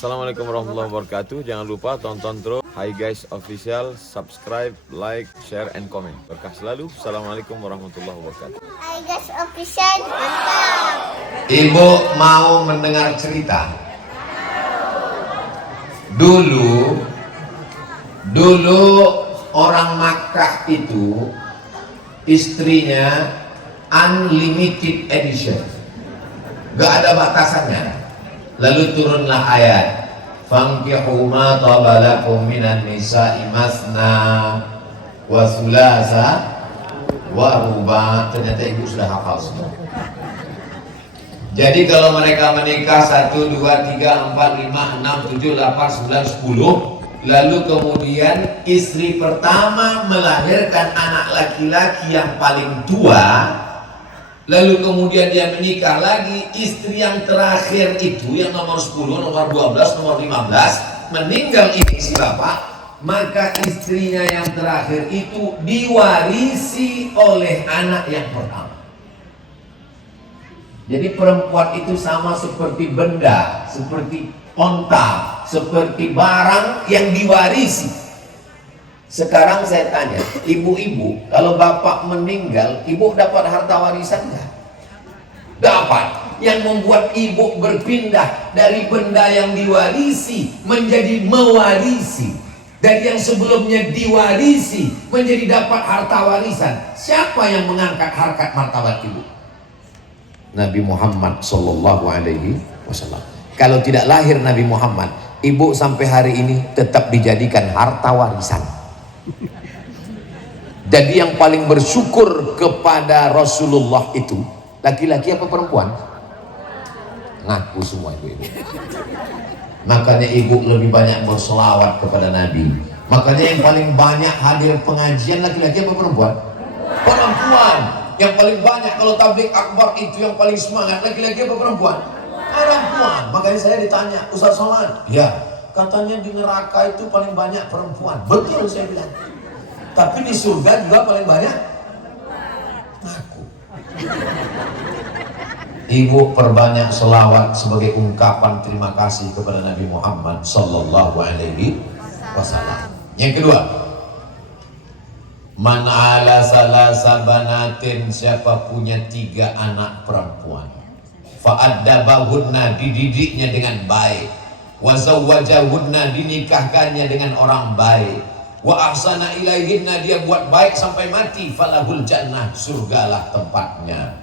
Assalamualaikum warahmatullahi wabarakatuh. Jangan lupa tonton terus Hi Guys Official, subscribe, like, share, and comment. Berkah selalu. Assalamualaikum warahmatullahi wabarakatuh. Hi Guys Official, mantap. Ibu mau mendengar cerita? Dulu orang Makkah itu istrinya unlimited edition, gak ada batasannya. Lalu turunlah ayat, fankihu ma tabalakum minan nisa'i masna wa thulatha wa ruba. Ternyata ibu sudah hafal semua. Jadi kalau mereka menikah 1, 2, 3, 4, 5, 6, 7, 8, 9, 10, lalu kemudian istri pertama melahirkan anak laki-laki yang paling tua, lalu kemudian dia menikah lagi, istri yang terakhir itu yang nomor 10, nomor 12, nomor 15 meninggal ini si bapak, maka istrinya yang terakhir itu diwarisi oleh anak yang pertama. Jadi perempuan itu sama seperti benda, seperti onta, seperti barang yang diwarisi. Sekarang saya tanya, ibu-ibu, kalau bapak meninggal, ibu dapat harta warisan nggak? Dapat. Yang membuat ibu berpindah dari benda yang diwarisi menjadi mewarisi. Dari yang sebelumnya diwarisi menjadi dapat harta warisan. Siapa yang mengangkat harkat martabat ibu? Nabi Muhammad Sallallahu Alaihi Wasallam. Kalau tidak lahir Nabi Muhammad, ibu sampai hari ini tetap dijadikan harta warisan. Jadi yang paling bersyukur kepada Rasulullah itu laki-laki apa perempuan? Ngaku semua ibu-ibu. Makanya ibu lebih banyak berselawat kepada Nabi. Makanya yang paling banyak hadir pengajian laki-laki apa perempuan? Perempuan. Yang paling banyak kalau tabligh akbar itu yang paling semangat laki-laki apa perempuan? Perempuan. Makanya saya ditanya, Ustaz Somad, ya katanya di neraka itu paling banyak perempuan. Betul saya bilang. Tapi di surga juga paling banyak aku. Ibu perbanyak selawat sebagai ungkapan terima kasih kepada Nabi Muhammad Sallallahu Alaihi Wasallam. Yang kedua, man ala salasa banatin, siapa punya 3 anak perempuan, fa'addabahunna, dididiknya dengan baik, wa zawwajahunna, dinikahkannya dengan orang baik, wa ahsana ilaihinna, dia buat baik sampai mati, falahul jannah, surgalah tempatnya.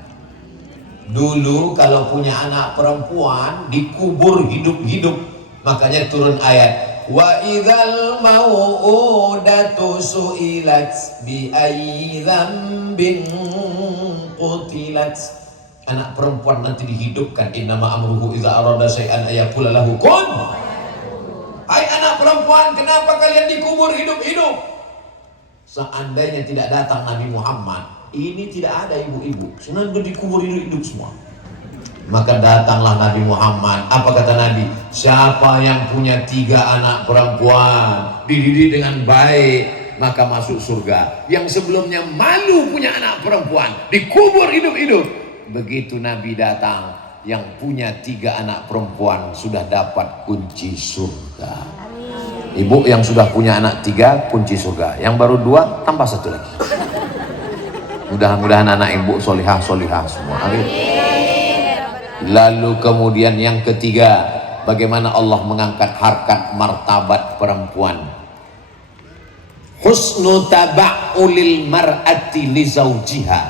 Dulu kalau punya anak perempuan dikubur hidup-hidup, makanya turun ayat, wa idzal mau'udatu su'ilat bi ayyi dzambin qutilat. Anak perempuan nanti dihidupkan, innama amruhu idza arada syai'an ayaqula lahu kun. Hai anak perempuan, kenapa kalian dikubur hidup-hidup? Seandainya tidak datang Nabi Muhammad, ini tidak ada ibu-ibu, senang dikubur hidup-hidup semua. Maka datanglah Nabi Muhammad. Apa kata Nabi? Siapa yang punya 3 anak perempuan, dididik dengan baik, maka masuk surga. Yang sebelumnya malu punya anak perempuan, dikubur hidup-hidup. Begitu Nabi datang, yang punya 3 anak perempuan sudah dapat kunci surga. Ibu yang sudah punya anak 3, kunci surga. Yang baru 2, tambah 1 lagi. Mudah-mudahan anak ibu solihah semua. Amin. Lalu kemudian yang ketiga, bagaimana Allah mengangkat harkat martabat perempuan. Husnu taba'ulil mar'ati li zawjiha.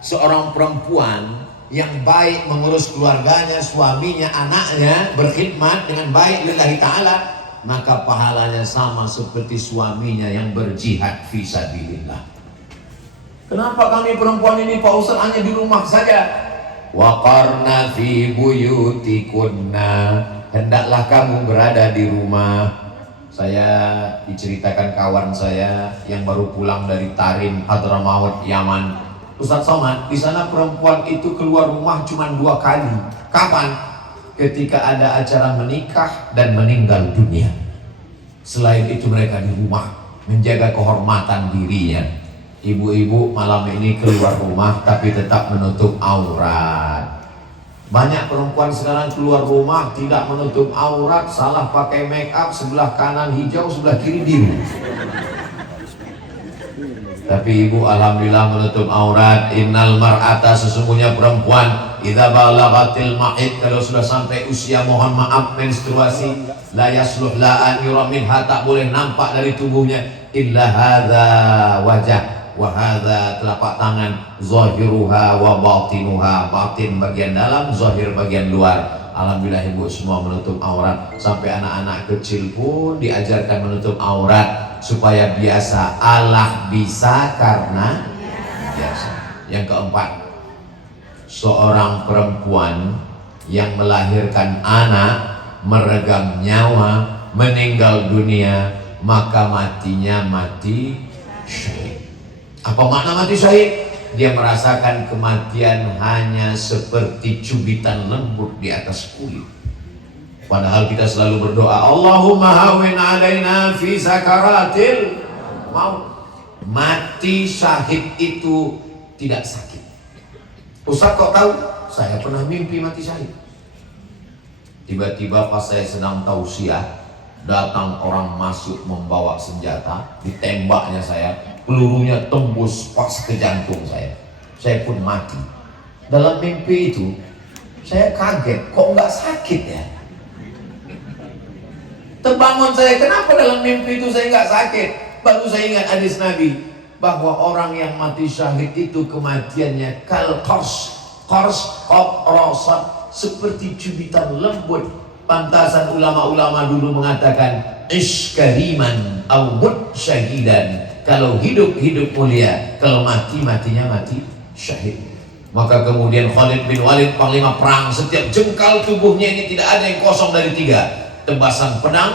Seorang perempuan yang baik mengurus keluarganya, suaminya, anaknya, berkhidmat dengan baik lillahi ta'ala, maka pahalanya sama seperti suaminya yang berjihad fisabilillah. Kenapa kami perempuan ini Pak Ustaz hanya di rumah saja? Waqarna fi buyutikunna, hendaklah kamu berada di rumah. Saya diceritakan kawan saya yang baru pulang dari Tarim, Hadramaut, Yaman. Ustaz Somad, di sana perempuan itu keluar rumah cuma 2 kali. Kapan? Ketika ada acara menikah dan meninggal dunia. Selain itu mereka di rumah menjaga kehormatan dirinya. Ibu-ibu malam ini keluar rumah tapi tetap menutup aurat. Banyak perempuan sekarang keluar rumah tidak menutup aurat, salah pakai make up, sebelah kanan hijau, sebelah kiri biru. Tapi ibu alhamdulillah menutup aurat. Innal mar'ata, sesungguhnya perempuan, idza balaghatil mahid, kalau sudah sampai usia mohon maaf menstruasi, la yasluh la an yura minha, tak boleh nampak dari tubuhnya illa hadza wajah wa hadza telapak tangan, zahiruha wa batinuha, batin bagian dalam, zahir bagian luar. Alhamdulillah ibu semua menutup aurat. Sampai anak-anak kecil pun diajarkan menutup aurat supaya biasa. Allah bisa karena biasa. Yang keempat, seorang perempuan yang melahirkan anak, meregang nyawa, meninggal dunia, maka matinya mati syahid. Apa makna mati syahid? Dia merasakan kematian hanya seperti cubitan lembut di atas kulit. Padahal kita selalu berdoa, Allahumma hawin alaina fi sakaratil maut. Mati syahid itu tidak sakit. Ustaz kok tahu? Saya pernah mimpi mati syahid. Tiba-tiba pas saya sedang tausiah, datang orang masuk membawa senjata, ditembaknya saya, pelurunya tembus pas ke jantung saya pun mati. Dalam mimpi itu saya kaget, kok nggak sakit ya? Terbangun saya, kenapa dalam mimpi itu saya nggak sakit? Baru saya ingat hadis Nabi bahwa orang yang mati syahid itu kematiannya kal qars rosat, seperti cubitan lembut. Pantasan ulama-ulama dulu mengatakan iskariman au mut syahidan, kalau hidup mulia, kalau matinya mati syahid. Maka kemudian Khalid bin Walid, panglima perang, setiap jengkal tubuhnya ini tidak ada yang kosong dari 3: tebasan pedang,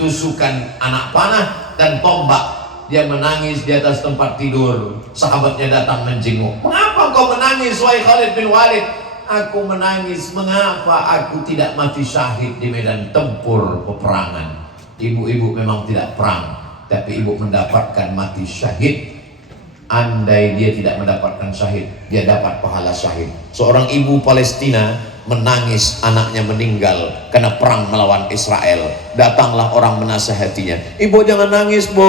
tusukan anak panah, dan tombak. Dia menangis di atas tempat tidur. Sahabatnya datang menjenguk. Mengapa kau menangis wahai Khalid bin Walid? Aku menangis, mengapa aku tidak mati syahid di medan tempur peperangan. Ibu-ibu memang tidak perang, tapi ibu mendapatkan mati syahid. Andai dia tidak mendapatkan syahid, dia dapat pahala syahid. Seorang ibu Palestina menangis anaknya meninggal karena perang melawan Israel. Datanglah orang menasehatinya, ibu jangan nangis bu,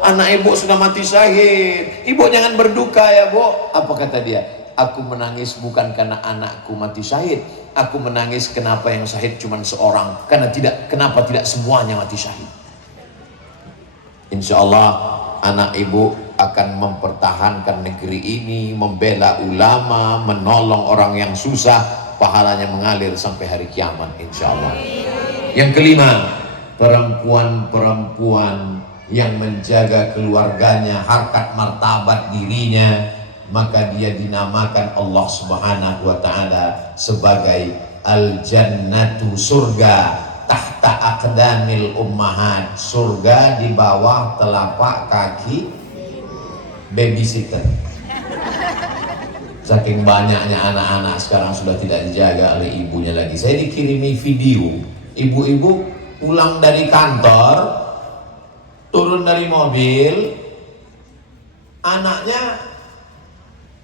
anak ibu sudah mati syahid, ibu jangan berduka ya bu. Apa kata dia? Aku menangis bukan karena anakku mati syahid, aku menangis kenapa yang syahid cuma seorang, kenapa tidak semuanya mati syahid. Insya Allah anak ibu akan mempertahankan negeri ini, membela ulama, menolong orang yang susah, pahalanya mengalir sampai hari kiamat insya Allah. Yang kelima, perempuan-perempuan yang menjaga keluarganya, harkat martabat dirinya, maka dia dinamakan Allah Subhanahu wa Ta'ala sebagai al-jannatu, surga tahta aqdamil ummahat, surga di bawah telapak kaki babysitter. Saking banyaknya anak-anak sekarang sudah tidak dijaga oleh ibunya lagi. Saya dikirimi video ibu-ibu pulang dari kantor, turun dari mobil, anaknya,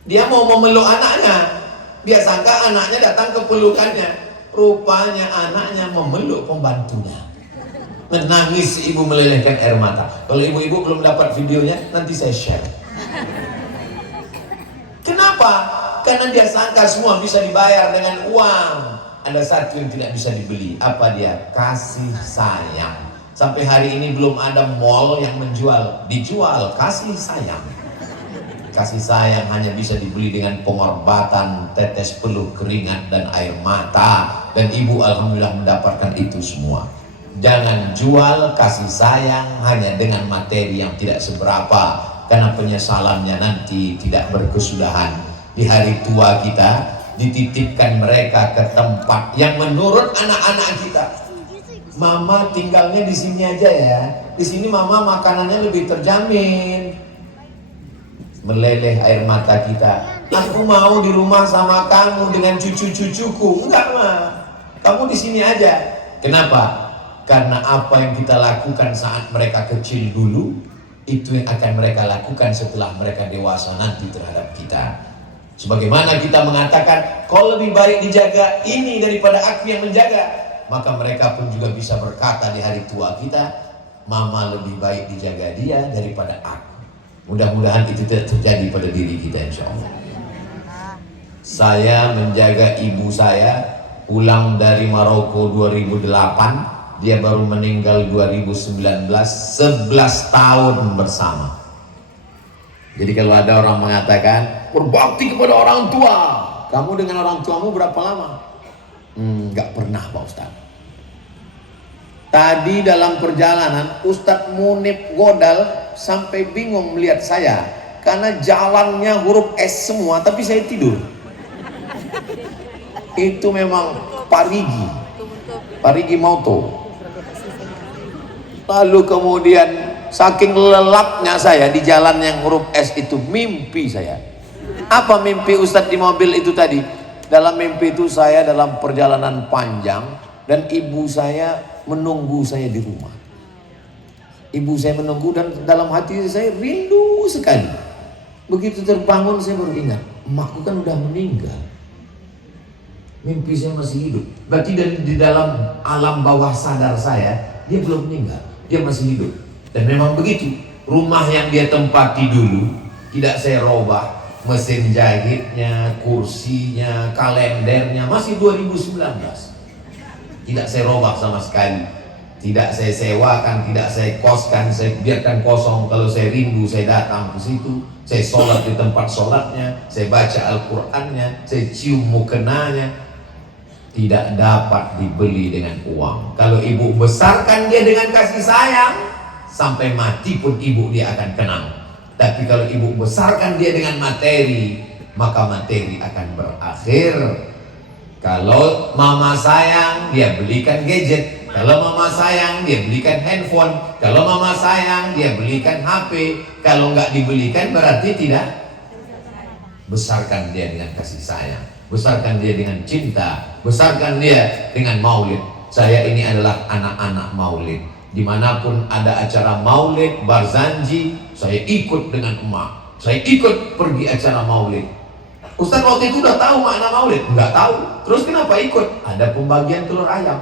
dia mau memeluk anaknya, dia sangka anaknya datang ke pelukannya, rupanya anaknya memeluk pembantunya. Menangis ibu melelehkan air mata. Kalau ibu-ibu belum dapat videonya, nanti saya share. Kenapa? Karena dia sangka semua bisa dibayar dengan uang. Ada satu yang tidak bisa dibeli. Apa dia? Kasih sayang. Sampai hari ini belum ada mall yang menjual, dijual kasih sayang. Kasih sayang hanya bisa dibeli dengan pengorbanan, tetes peluh keringat dan air mata. Dan ibu alhamdulillah mendapatkan itu semua. Jangan jual kasih sayang hanya dengan materi yang tidak seberapa, karena penyesalannya nanti tidak berkesudahan. Di hari tua kita dititipkan mereka ke tempat yang menurut anak-anak kita, mama tinggalnya di sini aja ya, di sini mama makanannya lebih terjamin. Meleleh air mata kita. Aku mau di rumah sama kamu dengan cucu-cucuku. Enggak mah, kamu di sini aja. Kenapa? Karena apa yang kita lakukan saat mereka kecil dulu, itu yang akan mereka lakukan setelah mereka dewasa nanti terhadap kita. Sebagaimana kita mengatakan, kau lebih baik dijaga ini daripada aku yang menjaga, maka mereka pun juga bisa berkata di hari tua kita, mama lebih baik dijaga dia daripada aku. Mudah-mudahan itu tidak terjadi pada diri kita, insya Allah. Saya menjaga ibu saya pulang dari Maroko 2008, dia baru meninggal 2019, 11 tahun bersama. Jadi kalau ada orang mengatakan berbakti kepada orang tua, kamu dengan orang tuamu berapa lama? Nggak pernah Pak Ustadz. Tadi dalam perjalanan Ustadz Munib Godal sampai bingung melihat saya karena jalannya huruf S semua, tapi saya tidur. Itu memang Parigi Mauto. Lalu kemudian saking lelapnya saya di jalan yang huruf S itu, mimpi saya. Apa mimpi Ustadz di mobil itu tadi? Dalam mimpi itu saya dalam perjalanan panjang dan ibu saya menunggu saya di rumah. Ibu saya menunggu dan dalam hati saya rindu sekali. Begitu terbangun saya baru ingat, emakku kan udah meninggal. Mimpi saya masih hidup. Berarti di dalam alam bawah sadar saya, dia belum meninggal, dia masih hidup. Dan memang begitu, rumah yang dia tempati dulu tidak saya robah, mesin jahitnya, kursinya, kalendernya masih 2019. Tidak saya robah sama sekali. Tidak saya sewakan, tidak saya koskan, saya biarkan kosong. Kalau saya rindu, saya datang ke situ. Saya sholat di tempat sholatnya, saya baca Al-Qur'annya, saya cium mukenanya. Tidak dapat dibeli dengan uang. Kalau ibu besarkan dia dengan kasih sayang, sampai mati pun ibu dia akan kenang. Tapi kalau ibu besarkan dia dengan materi, maka materi akan berakhir. Kalau mama sayang, dia belikan gadget. Kalau mama sayang, dia belikan handphone. Kalau mama sayang, dia belikan HP. Kalau nggak dibelikan berarti tidak. Besarkan dia dengan kasih sayang, besarkan dia dengan cinta, besarkan dia dengan maulid. Saya ini adalah anak-anak maulid. Dimanapun ada acara maulid, Barzanji, saya ikut dengan emak. Saya ikut pergi acara maulid. Ustaz waktu itu udah tahu makna maulid? Enggak tahu. Terus kenapa ikut? Ada pembagian telur ayam.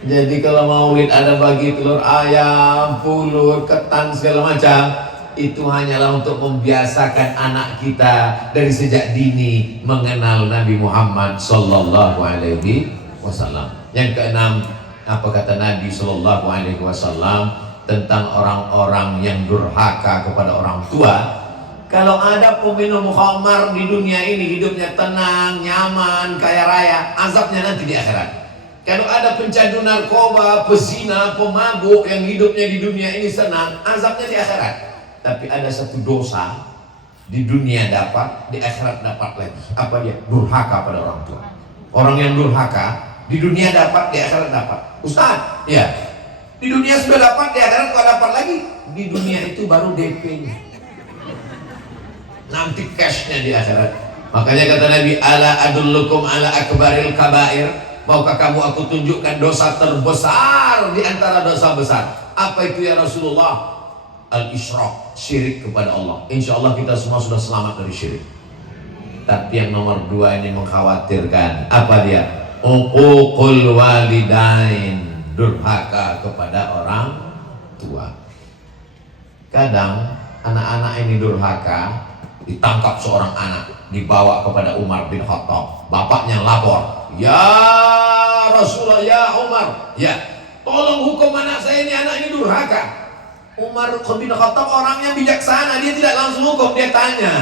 Jadi kalau maulid ada bagi telur ayam, pulut, ketan, segala macam, itu hanyalah untuk membiasakan anak kita dari sejak dini mengenal Nabi Muhammad Sallallahu Alaihi Wasallam. Yang keenam, apa kata Nabi Sallallahu Alaihi Wasallam tentang orang-orang yang durhaka kepada orang tua? Kalau ada peminum khamar di dunia ini hidupnya tenang, nyaman, kaya raya, azabnya nanti di akhirat. Kalau ada pencandu narkoba, pezina, pemabuk yang hidupnya di dunia ini senang, azabnya di akhirat. Tapi ada satu dosa di dunia dapat, di akhirat dapat lagi. Apa dia? Durhaka pada orang tua. Orang yang durhaka di dunia dapat, di akhirat dapat. Ustaz, ya, di dunia sudah dapat, di akhirat kok dapat lagi. Di dunia itu baru DP-nya, nanti cashnya di akhirat. Makanya kata Nabi, ala adullukum ala akbaril kabair. Maukah kamu aku tunjukkan dosa terbesar di antara dosa besar? Apa itu ya Rasulullah? Al-Isyraq, syirik kepada Allah. Insya Allah kita semua sudah selamat dari syirik. Tapi yang nomor 2 ini mengkhawatirkan. Apa dia? Uququl walidain, durhaka kepada orang tua. Kadang anak-anak ini durhaka, ditangkap seorang anak, dibawa kepada Umar bin Khattab. Bapaknya lapor, ya Rasulullah, ya Umar, ya tolong hukum anak saya ini, anak ini durhaka. Umar bin Khattab orangnya bijaksana, dia tidak langsung hukum, dia tanya,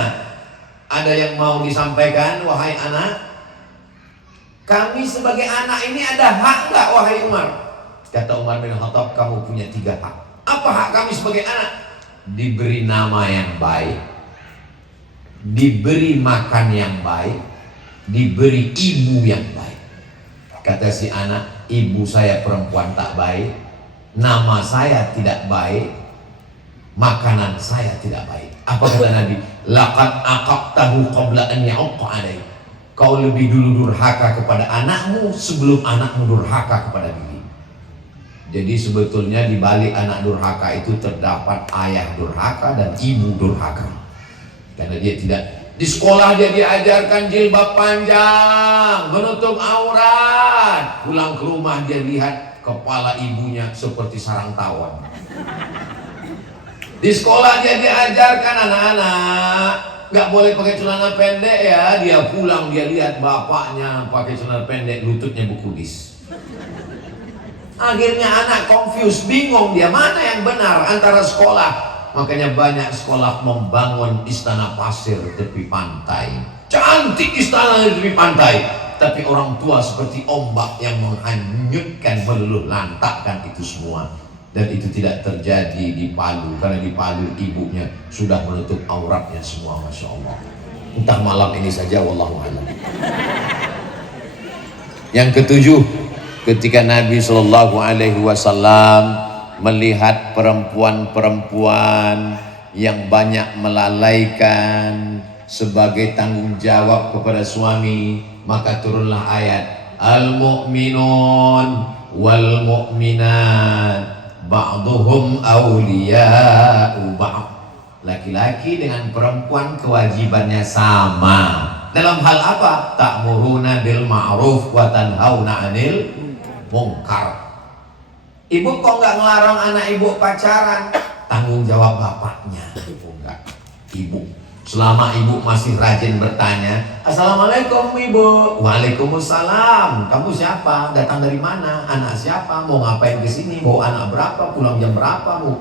ada yang mau disampaikan wahai anak? Kami sebagai anak ini ada hak nggak wahai Umar? Kata Umar bin Khattab, kamu punya 3 hak. Apa hak kami sebagai anak? Diberi nama yang baik, diberi makan yang baik, diberi ibu yang baik. Kata si anak, ibu saya perempuan tak baik, nama saya tidak baik, makanan saya tidak baik. Apa kata Nabi? Laqad aqaqtahu qabla an ya'uqqa alaik. Kau lebih dulu durhaka kepada anakmu sebelum anakmu durhaka kepada diri. Jadi sebetulnya di balik anak durhaka itu terdapat ayah durhaka dan ibu durhaka. Karena dia tidak. Di sekolah dia diajarkan jilbab panjang, menutup aurat. Pulang ke rumah dia lihat kepala ibunya seperti sarang tawon. Di sekolah dia diajarkan anak-anak nggak boleh pakai celana pendek ya. Dia pulang dia lihat bapaknya pakai celana pendek, lututnya berkudis. Akhirnya anak confused, bingung dia mana yang benar antara sekolah. Makanya banyak sekolah membangun istana pasir tepi pantai. Cantik istana di tepi pantai, tapi orang tua seperti ombak yang menghanyutkan, meluluh lantakkan itu semua. Dan itu tidak terjadi di Palu, karena di Palu ibunya sudah menutup auratnya semua, Masya Allah. Entah malam ini saja, wallahu a'lam. Yang ketujuh, ketika Nabi Shallallahu Alaihi Wasallam melihat perempuan-perempuan yang banyak melalaikan sebagai tanggung jawab kepada suami, maka turunlah ayat Al-Mu'minun wal-Mu'minat ba'duhum awliya'u ba'd. Laki-laki dengan perempuan kewajibannya sama. Dalam hal apa? Ta'muruna bil ma'ruf wa tanhauna 'anil munkar. Ibu kok nggak ngelarang anak ibu pacaran? Tanggung jawab bapaknya. Ibu enggak. Ibu. Selama ibu masih rajin bertanya, Assalamualaikum ibu. Waalaikumsalam. Kamu siapa? Datang dari mana? Anak siapa? Mau ngapain ke sini? Mau anak berapa? Pulang jam berapa? Mau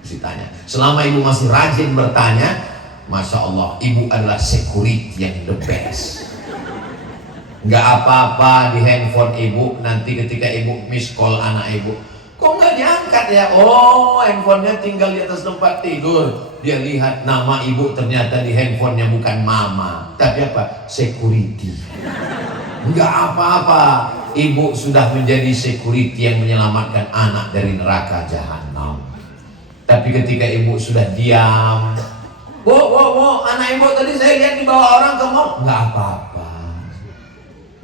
mesti tanya. Selama ibu masih rajin bertanya, Masya Allah, ibu adalah security yang the best. Nggak apa-apa di handphone ibu, nanti ketika ibu miss call anak ibu, kok nggak diangkat ya? Oh, handphonenya tinggal di atas tempat tidur. Dia lihat nama ibu ternyata di handphonenya bukan mama, tapi apa? Security. Nggak apa-apa, ibu sudah menjadi security yang menyelamatkan anak dari neraka jahanam. Tapi ketika ibu sudah diam, Bu, anak ibu tadi saya lihat dibawa orang ke mall. Nggak apa-apa.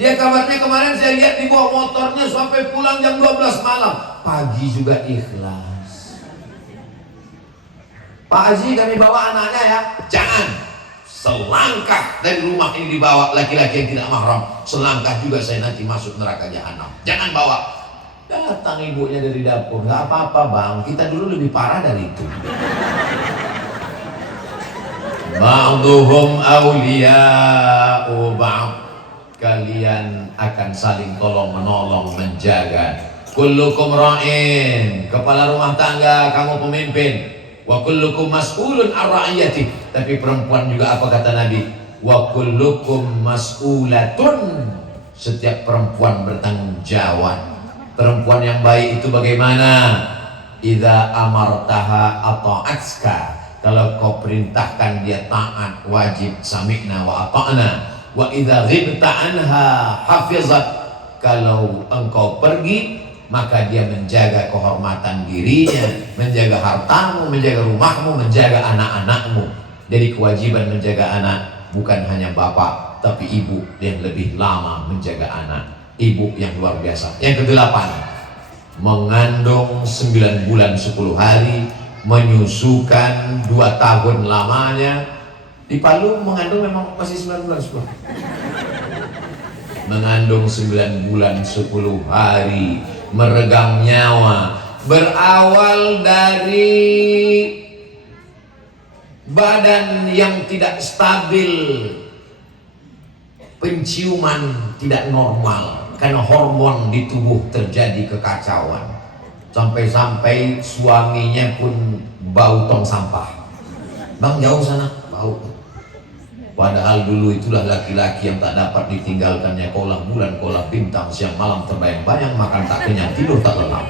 Dia kabarnya kemarin saya lihat dibawa motornya sampai pulang jam 12 malam. Pagi juga ikhlas. Pak Haji, kami bawa anaknya ya. Jangan. Selangkah dari rumah ini dibawa laki-laki yang tidak mahram, selangkah juga saya nanti masuk neraka jahanam. Jangan bawa. Datang ibunya dari dapur. Nggak apa-apa bang, kita dulu lebih parah dari itu. Ba'duhum awliya'u ba'd. Kalian akan saling tolong menolong, menjaga. Kullukum ra'in, kepala rumah tangga, kamu pemimpin. Wa kullukum mas'ulun ar ra'iyati. Tapi perempuan juga apa kata Nabi? Wa kullukum mas'ulatun. Setiap perempuan bertanggung jawab. Perempuan yang baik itu bagaimana? Idza amartaha ata'atska. Kalau kau perintahkan dia taat, wajib sami'na wa ata'na. Wa idza ghibta anha hafizat. Kalau engkau pergi, maka dia menjaga kehormatan dirinya, menjaga hartamu, menjaga rumahmu, menjaga anak-anakmu. Jadi kewajiban menjaga anak bukan hanya bapak, tapi ibu yang lebih lama menjaga anak. Ibu yang luar biasa. Yang kedelapan, mengandung 9 bulan 10 hari, menyusukan 2 tahun lamanya. Di Palu mengandung memang masih 9 bulan 10 hari. Mengandung 9 bulan 10 hari, meregang nyawa. Berawal dari badan yang tidak stabil, penciuman tidak normal, karena hormon di tubuh terjadi kekacauan. Sampai-sampai suaminya pun bau tong sampah. Bang, jauh sana, bau. Padahal dulu itulah laki-laki yang tak dapat ditinggalkannya. Kaulah bulan, kaulah bintang, siang malam terbayang-bayang, makan tak kenyang, tidur tak lelap.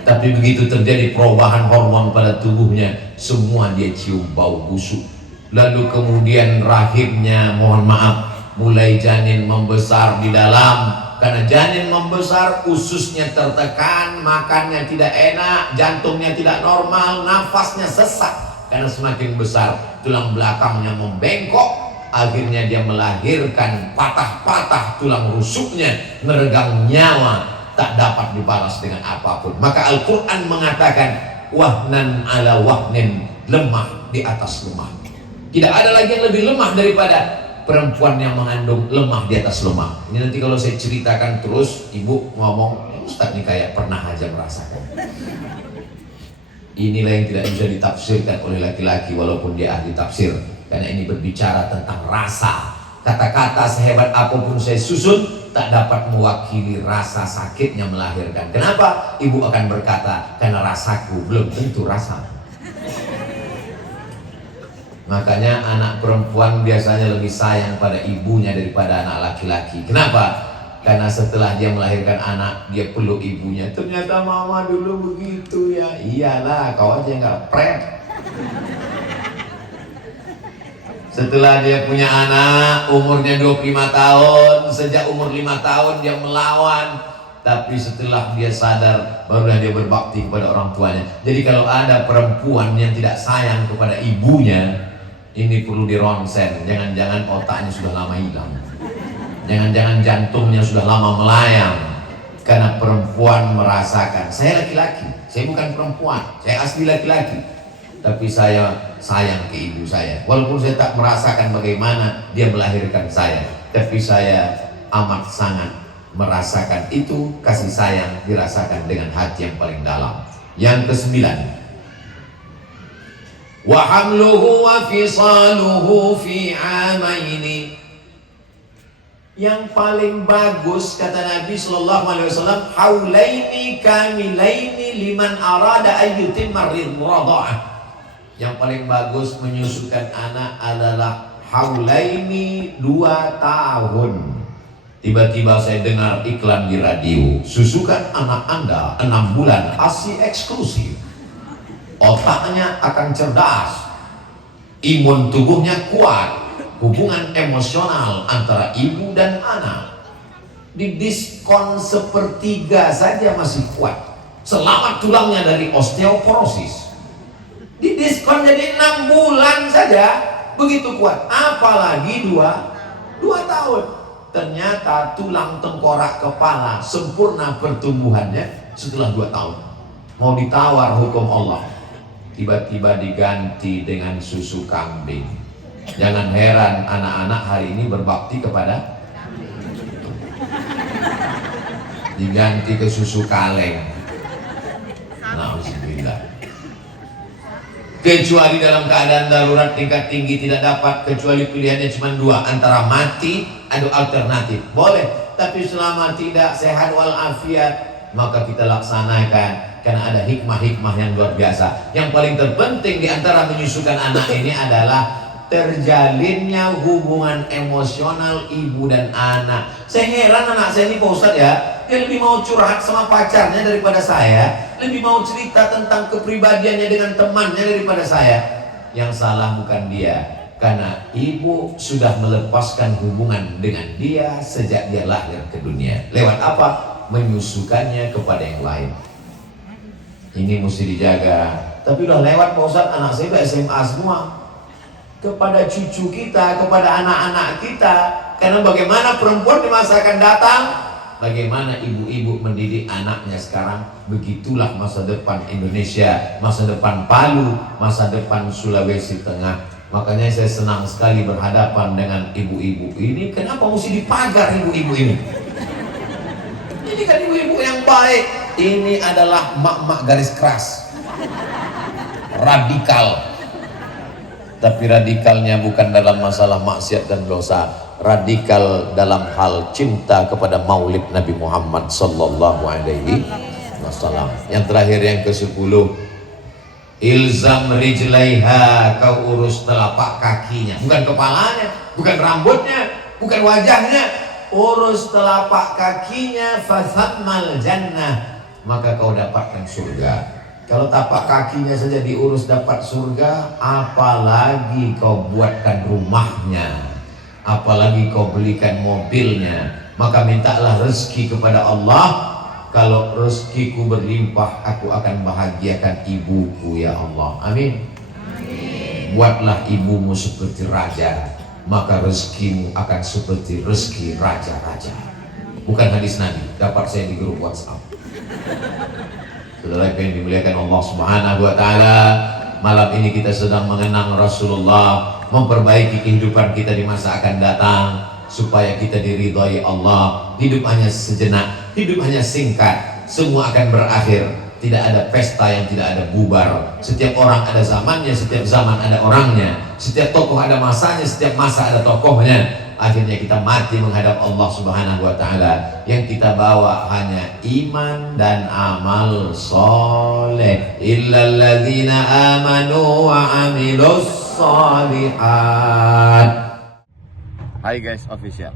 Tapi begitu terjadi perubahan hormon pada tubuhnya, semua dia cium bau busuk. Lalu kemudian rahimnya, mohon maaf, mulai janin membesar di dalam. Karena janin membesar, ususnya tertekan, makannya tidak enak, jantungnya tidak normal, nafasnya sesak. Karena semakin besar, tulang belakangnya membengkok, akhirnya dia melahirkan patah-patah tulang rusuknya, meregang nyawa, tak dapat dibalas dengan apapun. Maka Al-Quran mengatakan wahnan ala wahnin, lemah di atas lemah. Tidak ada lagi yang lebih lemah daripada perempuan yang mengandung, lemah di atas lemah. Ini nanti kalau saya ceritakan terus, ibu ngomong, Ustaz ini kayak pernah aja merasakan. Inilah yang tidak bisa ditafsirkan oleh laki-laki walaupun dia ahli tafsir, karena ini berbicara tentang rasa. Kata-kata sehebat apapun saya susun tak dapat mewakili rasa sakitnya melahirkan. Kenapa? Ibu akan berkata, karena rasaku belum tentu rasa. Makanya anak perempuan biasanya lebih sayang pada ibunya daripada anak laki-laki. Kenapa? Karena setelah dia melahirkan anak, dia peluk ibunya. Ternyata mama dulu begitu ya. Iyalah, kau aja nggak prank. Setelah dia punya anak, umurnya 25 tahun. Sejak umur 5 tahun dia melawan. Tapi setelah dia sadar, barulah dia berbakti kepada orang tuanya. Jadi kalau ada perempuan yang tidak sayang kepada ibunya, ini perlu dironsen. Jangan-jangan otaknya sudah lama hilang, jangan-jangan jantungnya sudah lama melayang. Karena perempuan merasakan, saya laki-laki, saya bukan perempuan, saya asli laki-laki, tapi saya sayang ke ibu saya. Walaupun saya tak merasakan bagaimana dia melahirkan saya, tapi saya amat sangat merasakan itu. Kasih sayang dirasakan dengan hati yang paling dalam. Yang ke-9, wa hamluhu wa fisaluhu fi amaini. Yang paling bagus kata Nabi sallallahu alaihi wasallam, haulaini kamilaini liman arada ayyutimma ridha'ah. Yang paling bagus menyusukan anak adalah haulaini, 2 tahun. Tiba-tiba saya dengar iklan di radio, susukan anak Anda 6 bulan ASI eksklusif. Otaknya akan cerdas, imun tubuhnya kuat, hubungan emosional antara ibu dan anak didiskon 1/3 saja masih kuat. Selamat tulangnya dari osteoporosis, didiskon jadi 6 bulan saja, begitu kuat. Apalagi 2 tahun. Ternyata tulang tengkorak kepala sempurna pertumbuhannya setelah 2 tahun. Mau ditawar hukum Allah, tiba-tiba diganti dengan susu kambing. Jangan heran anak-anak hari ini berbakti kepada diganti ke susu kaleng. Alhamdulillah. Kecuali dalam keadaan darurat tingkat tinggi tidak dapat, kecuali pilihannya cuma 2, antara mati atau alternatif. Boleh, tapi selama tidak sehat walafiat, maka kita laksanakan. Karena ada hikmah-hikmah yang luar biasa. Yang paling terpenting di antara menyusukan anak ini adalah terjalinnya hubungan emosional ibu dan anak. Saya heran anak saya ini Pak Ustadz ya, dia lebih mau curhat sama pacarnya daripada saya, lebih mau cerita tentang kepribadiannya dengan temannya daripada saya. Yang salah bukan dia, karena ibu sudah melepaskan hubungan dengan dia sejak dia lahir ke dunia. Lewat apa? Menyusukannya kepada yang lain. Ini mesti dijaga. Tapi udah lewat Pak Ustadz, anak saya udah SMA semua. Kepada cucu kita, kepada anak-anak kita. Karena bagaimana perempuan di masa akan datang, bagaimana ibu-ibu mendidik anaknya sekarang, begitulah masa depan Indonesia, masa depan Palu, masa depan Sulawesi Tengah. Makanya saya senang sekali berhadapan dengan ibu-ibu ini. Kenapa mesti dipagar ibu-ibu ini? Ini kan ibu-ibu yang baik. Ini adalah mak-mak garis keras, radikal. Tapi radikalnya bukan dalam masalah maksiat dan dosa, radikal dalam hal cinta kepada maulid Nabi Muhammad sallallahu alaihi wasallam. Yang terakhir, yang ke-10, ilzam rijlaiha, kau urus telapak kakinya, bukan kepalanya, bukan rambutnya, bukan wajahnya, urus telapak kakinya. Fathammal jannah, maka kau dapatkan surga. Kalau tapak kakinya saja diurus dapat surga, apalagi kau buatkan rumahnya, apalagi kau belikan mobilnya. Maka mintalah rezeki kepada Allah. Kalau rezekiku berlimpah, aku akan bahagiakan ibuku ya Allah. Amin. Buatlah ibumu seperti raja, maka rezekimu akan seperti rezeki raja-raja. Bukan hadis Nabi, dapat saya di grup WhatsApp. Saudara yang dimuliakan Allah Subhanahu wa taala, malam ini kita sedang mengenang Rasulullah memperbaiki kehidupan kita di masa akan datang, supaya kita diridhoi Allah. Hidup hanya sejenak, hidup hanya singkat, semua akan berakhir. Tidak ada pesta yang tidak ada bubar. Setiap orang ada zamannya, setiap zaman ada orangnya, setiap tokoh ada masanya, setiap masa ada tokohnya. Akhirnya kita mati menghadap Allah Subhanahu wa taala. Yang kita bawa hanya iman dan amal soleh. Illal ladzina amanu wa amilus solihat. Hi guys official.